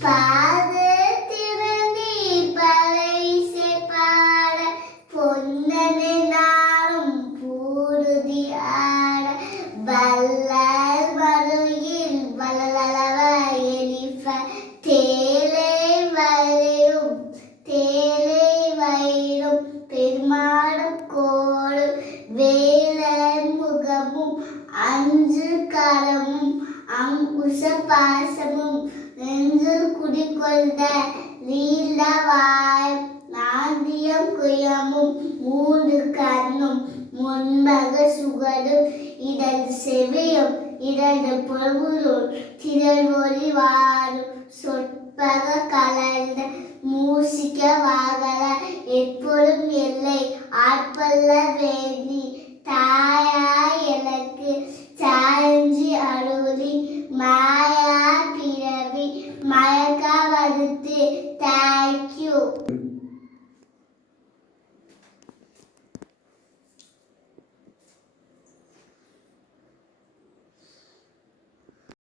பாது திறந்தி பறைசை பாட பொன்னனை நாளும் பூருதி ஆட வல்லால் மருகில் வளலவ எலிஃப தேலை வயிறும் பெருமாடும் கோடு வேலன் முகமும் அஞ்சு கரமும் அங்குச பாசமும் நெஞ்சில் குடிகொண்ட நீலவாய் நாந்தியம் குயமும் மூன்று கண்ணும் முன்பக சுகரும் இடது செவியும் இரண்டு பொருளும் திரள் ஒளி வாரும் சொற்பக கலந்த மூசிக்க வாகல எப்பொழுதும் எல்லை ஆட்பல்ல வேண்டி தாய்